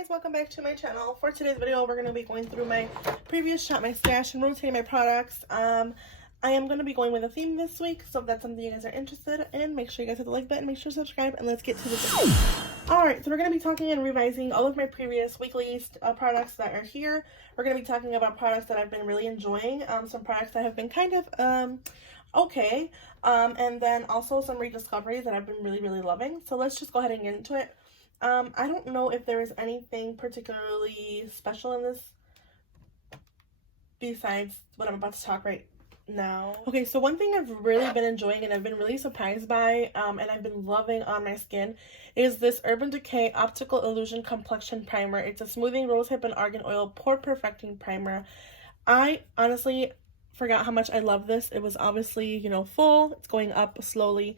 Guys, welcome back to my channel. For today's video, we're going to be going through my previous Shop My Stash and rotating my products. I am going to be going with a theme this week, so if that's something you guys are interested in, make sure you guys hit the like button, make sure to subscribe, and let's get to the video. Alright, so we're going to be talking and revising all of my previous weekly products that are here. We're going to be talking about products that I've been really enjoying, some products that have been kind of okay, and then also some rediscoveries that I've been really loving. So let's just go ahead and get into it. I don't know if there is anything particularly special in this besides what I'm about to talk right now. Okay, so one thing I've really been enjoying and I've been really surprised by, and I've been loving on my skin, is this Urban Decay Optical Illusion Complexion Primer. It's a smoothing rosehip and argan oil pore perfecting primer. I honestly forgot how much I love this. It was obviously, you know, full. It's going up slowly.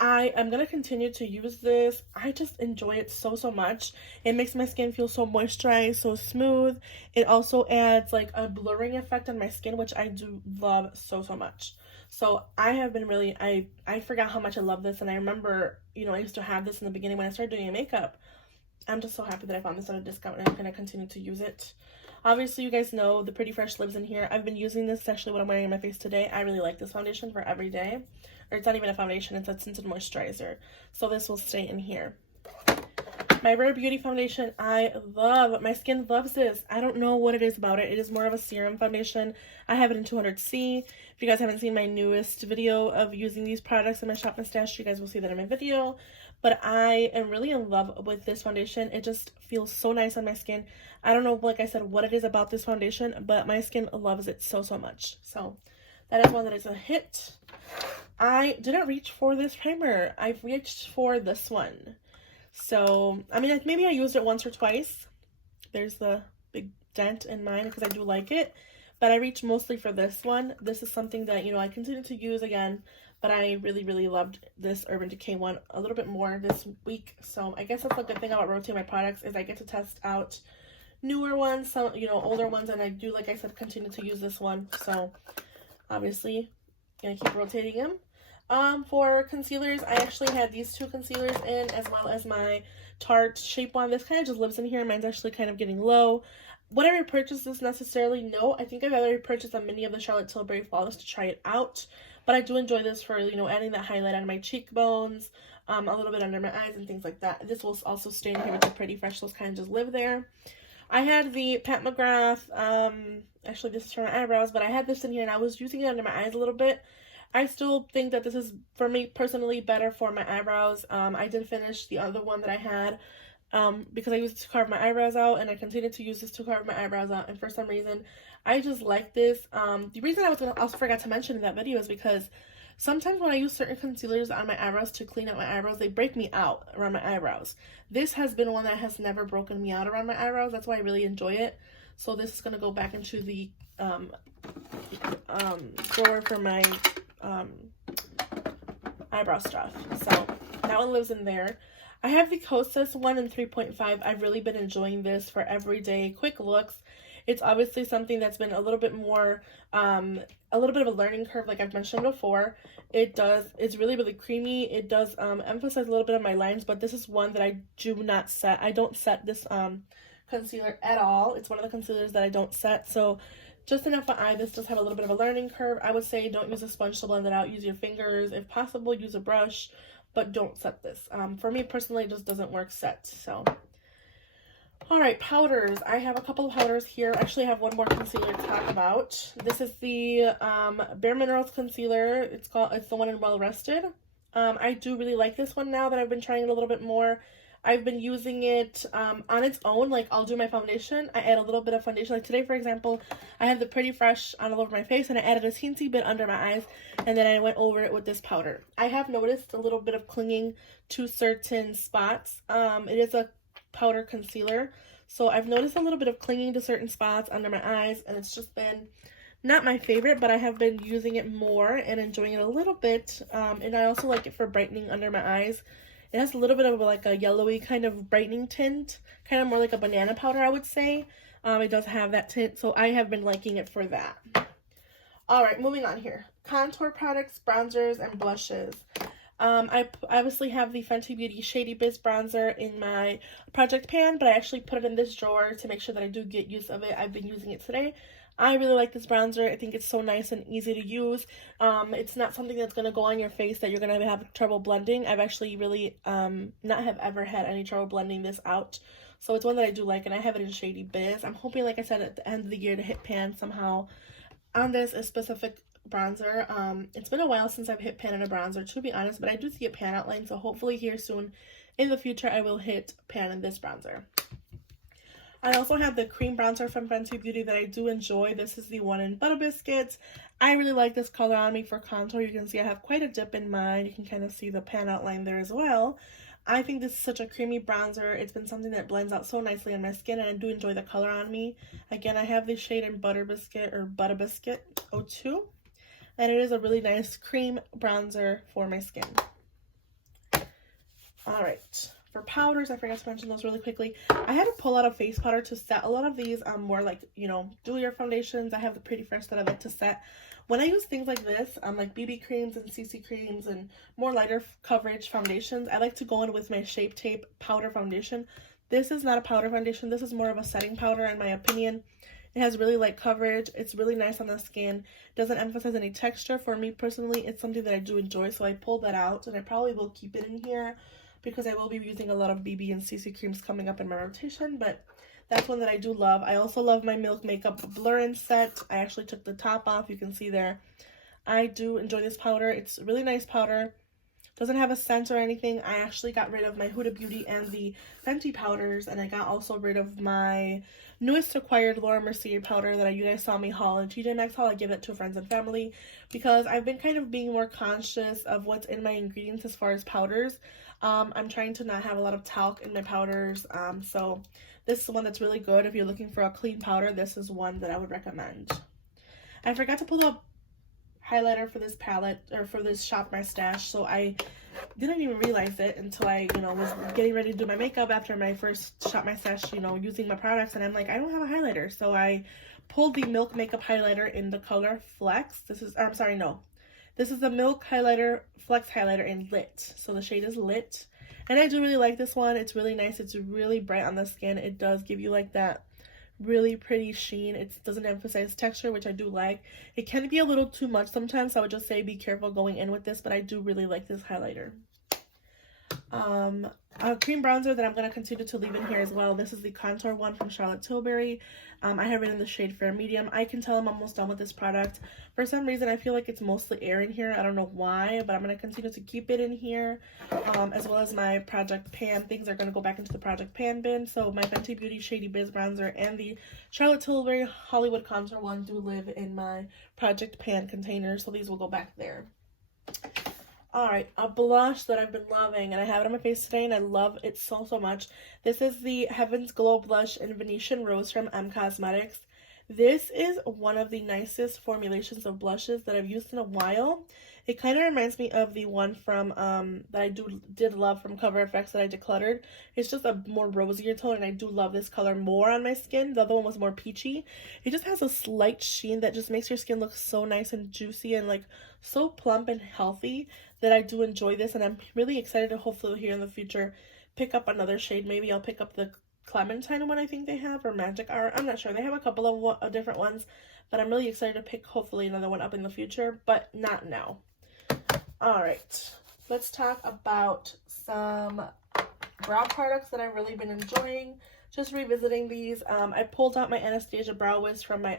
I am going to continue to use this. I just enjoy it so much. It makes my skin feel so moisturized, so smooth. It also adds like a blurring effect on my skin, which I do love so much. So I have been really, I forgot how much I love this. And I remember, you know, I used to have this in the beginning when I started doing my makeup. I'm just so happy that I found this at a discount and I'm going to continue to use it. Obviously, you guys know the Pretty Fresh lives in here. I've been using this. It's actually what I'm wearing on my face today. I really like this foundation for every day. Or it's not even a foundation, it's a tinted moisturizer. So this will stay in here. My Rare Beauty foundation, I love. My skin loves this. I don't know what it is about it. It is more of a serum foundation. I have it in 200C. If you guys haven't seen my newest video of using these products in my Shop My Stash, you guys will see that in my video. But I am really in love with this foundation. It just feels so nice on my skin. I don't know, like I said, what it is about this foundation, but my skin loves it so much. So that is one that is a hit. I didn't reach for this primer. I've reached for this one. So, I mean, maybe I used it once or twice. There's the big dent in mine because I do like it. But I reached mostly for this one. This is something that, you know, I continue to use again. But I really loved this Urban Decay one a little bit more this week. So, I guess that's a good thing about rotating my products is I get to test out newer ones, some, you know, older ones. And I do, like I said, continue to use this one. So, obviously, gonna keep rotating them. For concealers, I actually had these two concealers in as well as my Tarte Shape Wand. This kind of just lives in here. Mine's actually kind of getting low. Would I repurchase this necessarily? No. I think I've already purchased a mini of the Charlotte Tilbury Flawless to try it out. But I do enjoy this for, you know, adding that highlight on my cheekbones, a little bit under my eyes and things like that. This will also stay in here with the Pretty Fresh. Those kind of just live there. I had the Pat McGrath, actually this is for my eyebrows, but I had this in here and I was using it under my eyes a little bit. I still think that this is, for me personally, better for my eyebrows. I did finish the other one that I had because I used it to carve my eyebrows out, and I continued to use this to carve my eyebrows out, and for some reason, I just like this. The reason I also forgot to mention in that video is because sometimes when I use certain concealers on my eyebrows to clean out my eyebrows, they break me out around my eyebrows. This has been one that has never broken me out around my eyebrows. That's why I really enjoy it. So this is going to go back into the drawer for my eyebrow stuff. So that one lives in there. I have the Kosas one in 3.5. I've really been enjoying this for everyday quick looks. It's obviously something that's been a little bit more, a little bit of a learning curve, like I've mentioned before. It's really creamy. It does emphasize a little bit of my lines, but this is one that I do not set. I don't set this concealer at all. It's one of the concealers that I don't set. So just an FYI, this does have a little bit of a learning curve. I would say don't use a sponge to blend it out. Use your fingers. If possible, use a brush, but don't set this. For me personally, it just doesn't work set. So, all right, powders. I have a couple of powders here. I actually have one more concealer to talk about. This is the Bare Minerals concealer. It's the one in Well Rested. I do really like this one now that I've been trying it a little bit more. I've been using it on its own. Like, I'll do my foundation. I add a little bit of foundation. Like today, for example, I had the Pretty Fresh on all over my face, and I added a teensy bit under my eyes, and then I went over it with this powder. I have noticed a little bit of clinging to certain spots. It is a powder concealer, so I've noticed a little bit of clinging to certain spots under my eyes, and it's just been not my favorite, but I have been using it more and enjoying it a little bit, and I also like it for brightening under my eyes. It has a little bit of like a yellowy kind of brightening tint, kind of more like a banana powder, I would say. It does have that tint, so I have been liking it for that. All right, moving on here. Contour products, bronzers, and blushes. I obviously have the Fenty Beauty Shady Biz bronzer in my project pan, but I actually put it in this drawer to make sure that I do get use of it. I've been using it today. I really like this bronzer. I think it's so nice and easy to use. It's not something that's going to go on your face that you're going to have trouble blending. I've actually really not have ever had any trouble blending this out. So it's one that I do like, and I have it in Shady Biz. I'm hoping, like I said, at the end of the year to hit pan somehow on this specific bronzer. It's been a while since I've hit pan in a bronzer, to be honest, but I do see a pan outline, so hopefully here soon in the future I will hit pan in this bronzer. I also have the cream bronzer from Fenty Beauty that I do enjoy. This is the one in Butter Biscuits. I really like this color on me for contour. You can see I have quite a dip in mine. You can kind of see the pan outline there as well. I think this is such a creamy bronzer. It's been something that blends out so nicely on my skin, and I do enjoy the color on me. Again, I have this shade in Butter Biscuit 02, and it is a really nice cream bronzer for my skin. All right. For powders, I forgot to mention those really quickly. I had to pull out a face powder to set. A lot of these more like, you know, dewier foundations. I have the Pretty Fresh that I like to set. When I use things like this, like BB creams and CC creams and more lighter coverage foundations, I like to go in with my Shape Tape powder foundation. This is not a powder foundation. This is more of a setting powder in my opinion. It has really light coverage. It's really nice on the skin. Doesn't emphasize any texture. For me personally, it's something that I do enjoy, so I pulled that out, and I probably will keep it in here because I will be using a lot of BB and CC creams coming up in my rotation, but that's one that I do love. I also love my Milk Makeup Blur-In set. I actually took the top off. You can see there. I do enjoy this powder. It's a really nice powder. Doesn't have a scent or anything. I actually got rid of my Huda Beauty and the Fenty powders, and I got also rid of my newest acquired Laura Mercier powder that you guys saw me haul in TJ Maxx haul. I give it to friends and family because I've been kind of being more conscious of what's in my ingredients as far as powders. I'm trying to not have a lot of talc in my powders, so this is one that's really good. If you're looking for a clean powder, this is one that I would recommend. I forgot to pull up highlighter for this palette, or for this Shop My Stash, so I didn't even realize it until I, you know, was getting ready to do my makeup after my first Shop My Stash, you know, using my products, and I'm like, I don't have a highlighter, so I pulled the Milk Makeup highlighter in the color Flex. This is, I'm sorry, no. This is the Milk highlighter, Flex highlighter in Lit, so the shade is Lit, and I do really like this one. It's really nice. It's really bright on the skin. It does give you like that really pretty sheen. It doesn't emphasize texture, which I do like. It can be a little too much sometimes, so I would just say be careful going in with this, but I do really like this highlighter. A cream bronzer that I'm going to continue to leave in here as well. This is the contour one from Charlotte Tilbury. I have it in the shade Fair Medium. I can tell I'm almost done with this product. For some reason, I feel like it's mostly air in here. I don't know why, but I'm going to continue to keep it in here, as well as my Project Pan. Things are going to go back into the Project Pan bin. So my Fenty Beauty Shady Biz bronzer and the Charlotte Tilbury Hollywood contour one do live in my Project Pan container, so these will go back there. Alright, a blush that I've been loving, and I have it on my face today, and I love it so, so much. This is the Heaven's Glow Blush in Venetian Rose from M Cosmetics. This is one of the nicest formulations of blushes that I've used in a while. It kind of reminds me of the one from, that I did love from Cover FX that I decluttered. It's just a more rosier tone, and I do love this color more on my skin. The other one was more peachy. It just has a slight sheen that just makes your skin look so nice and juicy and like so plump and healthy that I do enjoy this, and I'm really excited to hopefully here in the future pick up another shade. Maybe I'll pick up the Clementine one I think they have, or Magic Hour. I'm not sure. They have a couple of different ones, but I'm really excited to pick hopefully another one up in the future, but not now. Alright, let's talk about some brow products that I've really been enjoying. Just revisiting these. I pulled out my Anastasia Brow Wiz from my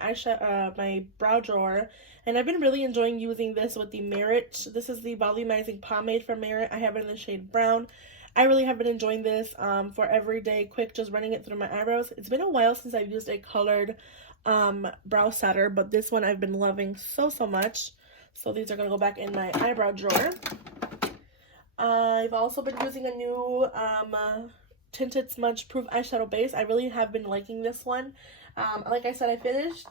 my brow drawer, and I've been really enjoying using this with the Merit. This is the volumizing pomade from Merit. I have it in the shade brown. I really have been enjoying this for everyday quick, just running it through my eyebrows. It's been a while since I've used a colored brow setter, but this one I've been loving so, so much. So these are going to go back in my eyebrow drawer. I've also been using a new Tinted Smudge Proof eyeshadow base. I really have been liking this one. Like I said, I finished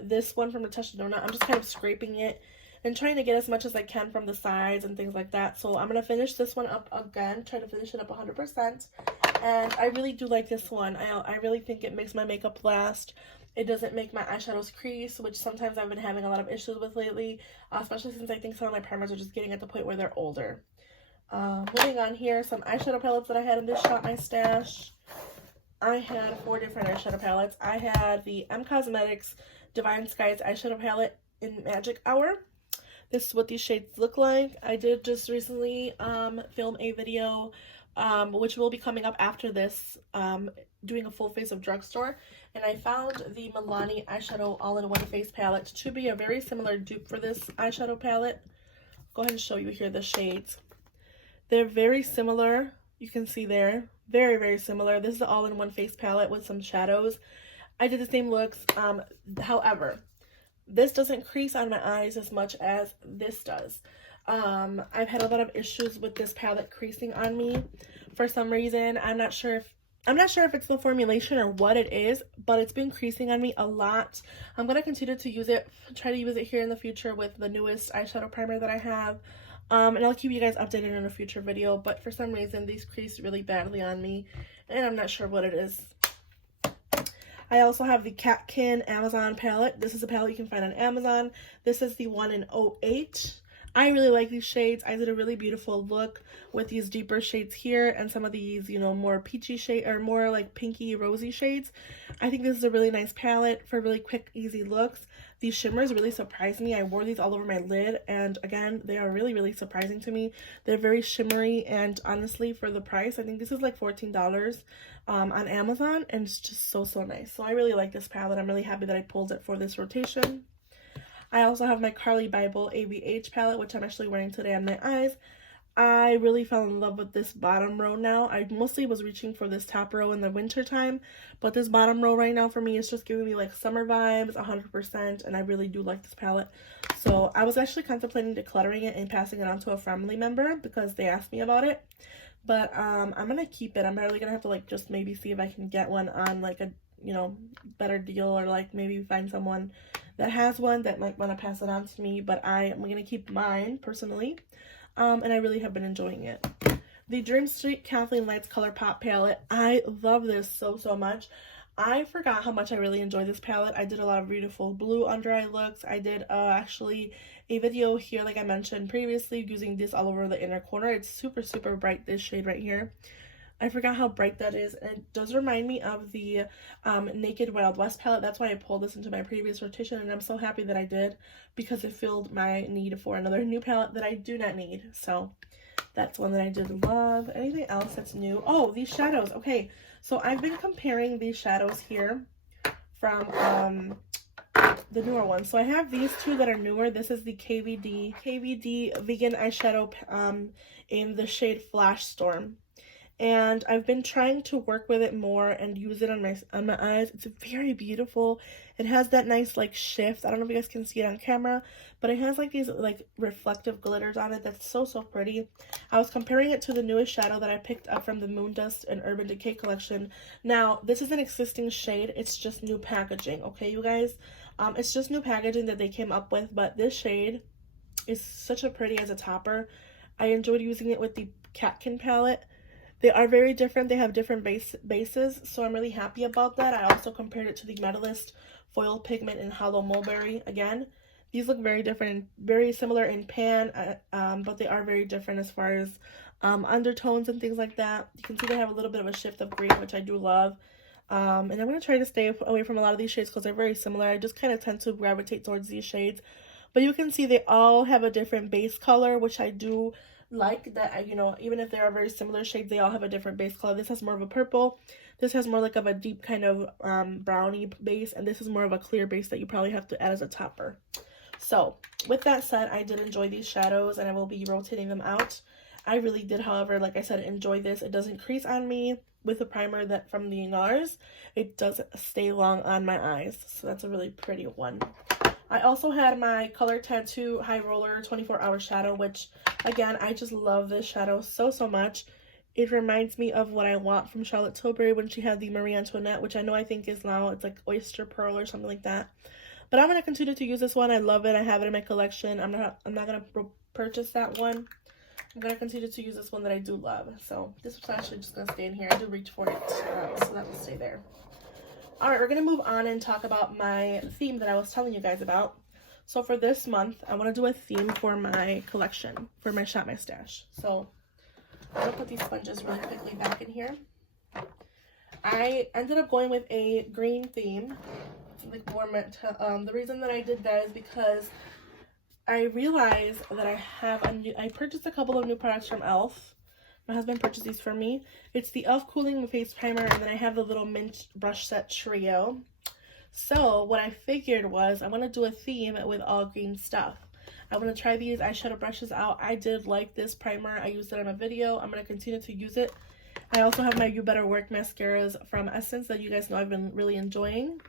this one from Natasha Denona. I'm just kind of scraping it and trying to get as much as I can from the sides and things like that. So I'm going to finish this one up again, try to finish it up 100%. And I really do like this one. I really think it makes my makeup last. It doesn't make my eyeshadows crease, which sometimes I've been having a lot of issues with lately, especially since I think some of my primers are just getting at the point where they're older. Moving on here, some eyeshadow palettes that I had in this Shop My Stash. I had 4 different eyeshadow palettes. I had the M Cosmetics Divine Skies eyeshadow palette in Magic Hour. This is what these shades look like. I did just recently film a video which will be coming up after this, doing a full face of drugstore, and I found the Milani eyeshadow all-in-one face palette to be a very similar dupe for this eyeshadow palette. Go ahead and show you here the shades. They're very similar. You can see there, very, very similar. This is the all-in-one face palette with some shadows. I did the same looks. However, this doesn't crease on my eyes as much as this does. I've had a lot of issues with this palette creasing on me for some reason. I'm not sure if it's the formulation or what it is, but it's been creasing on me a lot. I'm gonna continue to use it, try to use it here in the future with the newest eyeshadow primer that I have. And I'll keep you guys updated in a future video, but for some reason these crease really badly on me, and I'm not sure what it is. I also have the Catkin Amazon palette. This is a palette you can find on Amazon. This is the one in 08. I really like these shades. I did a really beautiful look with these deeper shades here and some of these, you know, more peachy shade or more like pinky rosy shades. I think this is a really nice palette for really quick, easy looks. These shimmers really surprised me. I wore these all over my lid, and again, they are really, really surprising to me. They're very shimmery, and honestly, for the price, I think this is like $14 on Amazon, and it's just so, so nice. So I really like this palette. I'm really happy that I pulled it for this rotation. I also have my Carli Bybel ABH palette, which I'm actually wearing today on my eyes. I really fell in love with this bottom row now. I mostly was reaching for this top row in the winter time, but this bottom row right now for me is just giving me like summer vibes 100%, and I really do like this palette. So I was actually contemplating decluttering it and passing it on to a family member because they asked me about it, but I'm gonna keep it. I'm probably gonna have to like just maybe see if I can get one on like a, you know, better deal, or like maybe find someone that has one that might want to pass it on to me, but I am gonna keep mine personally. And I really have been enjoying it. The Dream Street Kathleen Lights ColourPop palette. I love this so, so much. I forgot how much I really enjoy this palette. I did a lot of beautiful blue under eye looks. I did actually a video here, like I mentioned previously, using this all over the inner corner. It's super, super bright, this shade right here. I forgot how bright that is, and it does remind me of the Naked Wild West palette. That's why I pulled this into my previous rotation, and I'm so happy that I did because it filled my need for another new palette that I do not need. So that's one that I did love. Anything else that's new? Oh, these shadows. Okay, so I've been comparing these shadows here from the newer ones. So I have these two that are newer. This is the KVD Vegan Eyeshadow in the shade Flash Storm. And I've been trying to work with it more and use it on my eyes. It's very beautiful. It has that nice like shift. I don't know if you guys can see it on camera, but it has like these like reflective glitters on it. That's so, so pretty. I was comparing it to the newest shadow that I picked up from the Moondust and Urban Decay collection. Now, this is an existing shade. It's just new packaging, okay, you guys? It's just new packaging that they came up with, but this shade is such a pretty as a topper. I enjoyed using it with the Catkin palette. They are very different. They have different bases, so I'm really happy about that. I also compared it to the Metalist Foil Pigment in Hollow Mulberry. Again, these look very different, very similar in pan, but they are very different as far as undertones and things like that. You can see they have a little bit of a shift of green, which I do love. And I'm going to try to stay away from a lot of these shades because they're very similar. I just kind of tend to gravitate towards these shades. But you can see they all have a different base color, which I do like that. You know, even if they are very similar shades, they all have a different base color. This has more of a purple, this has more like of a deep kind of brownie base, and this is more of a clear base that you probably have to add as a topper. So with that said, I did enjoy these shadows and I will be rotating them out. I really did, however, like I said, enjoy this. It doesn't crease on me with the primer that from the NARS. It does stay long on my eyes, so that's a really pretty one. I also had my Color Tattoo High Roller 24-Hour Shadow, which, again, I just love this shadow so, so much. It reminds me of what I want from Charlotte Tilbury when she had the Marie Antoinette, which I know I think is now, it's like Oyster Pearl or something like that. But I'm going to continue to use this one. I love it. I have it in my collection. I'm not going to purchase that one. I'm going to continue to use this one that I do love. So this is actually just going to stay in here. I do reach for it, so that will stay there. Alright, we're going to move on and talk about my theme that I was telling you guys about. So for this month, I want to do a theme for my collection, for my Shop My Stash. So I'm gonna put these sponges really quickly back in here. I ended up going with a green theme. It's like more meant to, the reason that I did that is because I realized that I purchased a couple of new products from e.l.f. My husband purchased these for me. It's the e.l.f. Cooling Face Primer, and then I have the little mint brush set trio. So what I figured was I want to do a theme with all green stuff. I want to try these eyeshadow brushes out. I did like this primer. I used it on a video. I'm going to continue to use it. I also have my You Better Work mascaras from Essence that you guys know I've been really enjoying.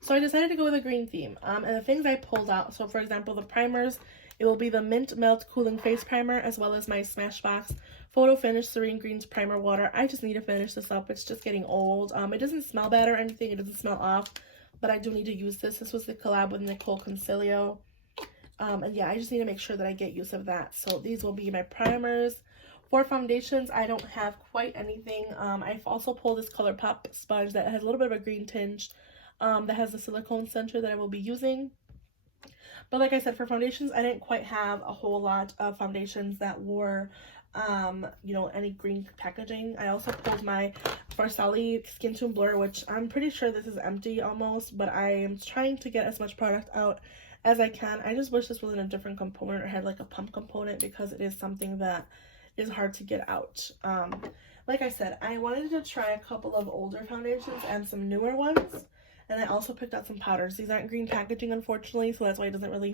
So I decided to go with a green theme. And the things I pulled out, so for example, the primers, it will be the Mint Melt Cooling Face Primer, as well as my Smashbox Photo Finish Serene Greens Primer Water. I just need to finish this up. It's just getting old. It doesn't smell bad or anything. It doesn't smell off, but I do need to use this. This was the collab with Nicole Concilio. And yeah, I just need to make sure that I get use of that. So these will be my primers. For foundations, I don't have quite anything. I've also pulled this ColourPop sponge that has a little bit of a green tinge, that has the silicone center that I will be using. But like I said, for foundations, I didn't quite have a whole lot of foundations that were, you know, any green packaging. I also pulled my Farsali Skin Tune Blur, which I'm pretty sure this is empty almost, but I am trying to get as much product out as I can. I just wish this was in a different component or had like a pump component, because it is something that is hard to get out. Like I said, I wanted to try a couple of older foundations and some newer ones, and I also picked out some powders. These aren't green packaging, unfortunately, so that's why it doesn't really...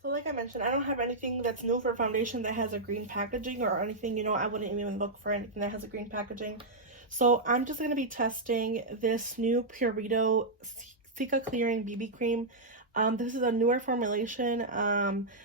So like I mentioned, I don't have anything that's new for foundation that has a green packaging, or anything, you know, I wouldn't even look for anything that has a green packaging. So I'm just going to be testing this new Purito Cica Clearing BB Cream. This is a newer formulation.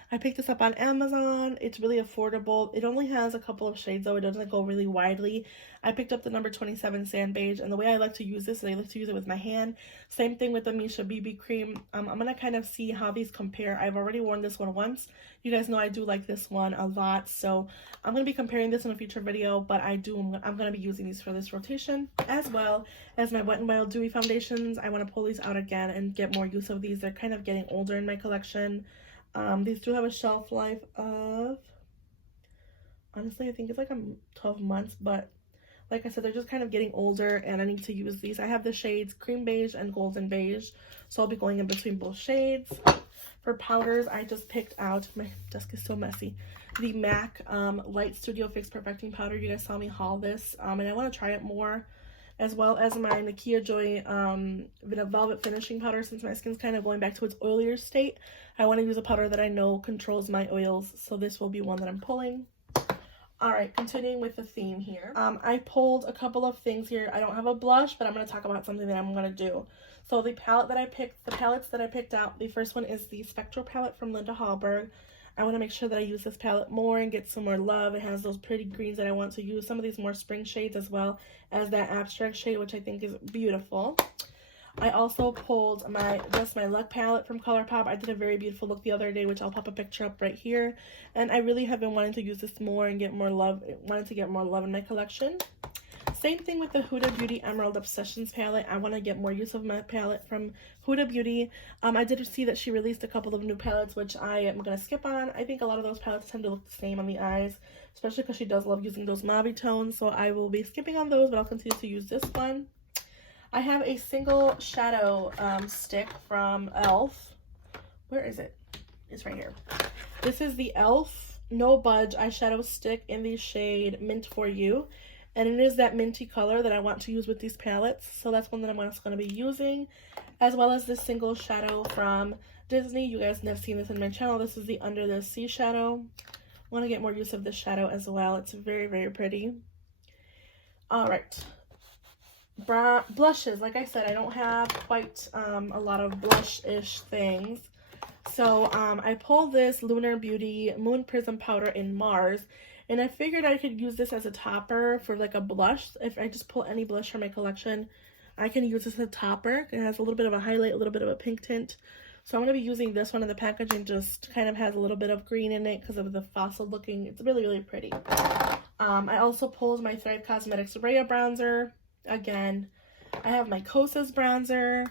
I picked this up on Amazon. It's really affordable. It only has a couple of shades though. It doesn't go really widely. I picked up the number 27 Sand Beige, and the way I like to use this is I like to use it with my hand. Same thing with the Misha BB Cream. I'm going to kind of see how these compare. I've already worn this one once. You guys know I do like this one a lot, so I'm going to be comparing this in a future video, but I'm going to be using these for this rotation, as well as my Wet n Wild Dewy foundations. I want to pull these out again and get more use of these. They're kind of getting older in my collection. These do have a shelf life of, honestly, I think it's like 12 months, but like I said, they're just kind of getting older, and I need to use these. I have the shades Cream Beige and Golden Beige, so I'll be going in between both shades. For powders, I just picked out, my desk is so messy, the MAC Light Studio Fix Perfecting Powder. You guys saw me haul this, and I want to try it more, as well as my Nakia Joy Velvet Finishing Powder. Since my skin's kind of going back to its oilier state, I want to use a powder that I know controls my oils, so this will be one that I'm pulling. Alright, continuing with the theme here. I pulled a couple of things here. I don't have a blush, but I'm going to talk about something that I'm going to do. So the palettes that I picked out, the first one is the Spectral palette from Linda Hallberg. I want to make sure that I use this palette more and get some more love. It has those pretty greens that I want to use. Some of these more spring shades, as well as that abstract shade, which I think is beautiful. I also pulled my Just My Luck palette from ColourPop. I did a very beautiful look the other day, which I'll pop a picture up right here. And I really have been wanting to use this more and get more love, wanted to get more love in my collection. Same thing with the Huda Beauty Emerald Obsessions palette. I want to get more use of my palette from Huda Beauty. I did see that she released a couple of new palettes, which I am going to skip on. I think a lot of those palettes tend to look the same on the eyes, especially because she does love using those mauve tones. So I will be skipping on those, but I'll continue to use this one. I have a single shadow stick from e.l.f. Where is it? It's right here. This is the e.l.f. No Budge eyeshadow stick in the shade Mint For You. And it is that minty color that I want to use with these palettes. So that's one that I'm also going to be using. As well as this single shadow from Disney. You guys have seen this in my channel. This is the Under the Sea shadow. I want to get more use of this shadow as well. It's very, very pretty. Alright. Blushes, like I said, I don't have quite a lot of blush-ish things. So I pulled this Lunar Beauty Moon Prism powder in Mars, and I figured I could use this as a topper for like a blush. If I just pull any blush from my collection, I can use this as a topper. It has a little bit of a highlight, a little bit of a pink tint. So I'm going to be using this one, in the packaging just kind of has a little bit of green in it because of the fossil looking. It's really, really pretty. I also pulled my Thrive Cosmetics Rhea bronzer. Again, I have my Kosas bronzer.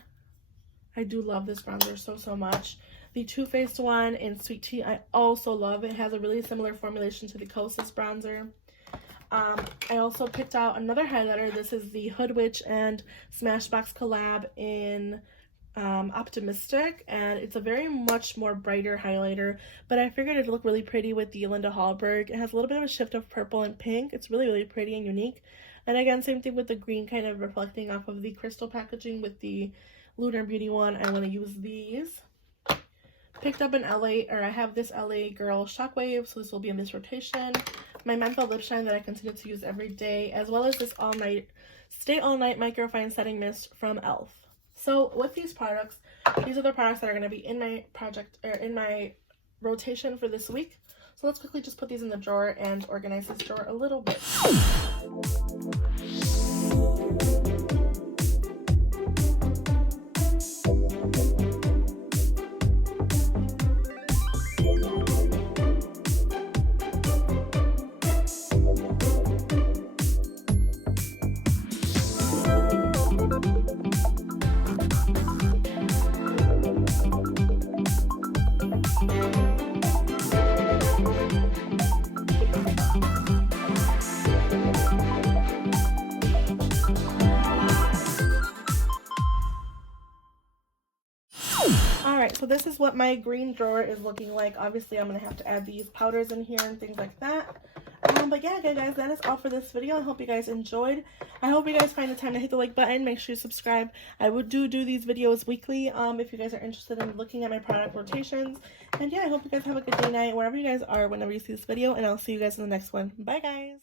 I do love this bronzer so much. The Too Faced one in Sweet Tea, I also love. It has a really similar formulation to the Kosas bronzer. I also picked out another highlighter. This is the Hood Witch and Smashbox collab in Optimistic, and it's a very much more brighter highlighter, but I figured it'd look really pretty with the Linda Hallberg. It has a little bit of a shift of purple and pink. It's really, really pretty and unique. And again, same thing with the green, kind of reflecting off of the crystal packaging with the Lunar Beauty one. I want to use these. Picked up an I have this LA Girl Shockwave, so this will be in this rotation. My menthol lip shine that I continue to use every day, as well as this Stay All Night Microfine Setting Mist from e.l.f. So with these products, these are the products that are going to be in my in my rotation for this week. So let's quickly just put these in the drawer and organize this drawer a little bit. Alright, so this is what my green drawer is looking like. Obviously, I'm going to have to add these powders in here and things like that. But yeah, okay, guys, that is all for this video. I hope you guys enjoyed. I hope you guys find the time to hit the like button. Make sure you subscribe. I would do these videos weekly if you guys are interested in looking at my product rotations. And yeah, I hope you guys have a good day, night, wherever you guys are, whenever you see this video. And I'll see you guys in the next one. Bye, guys.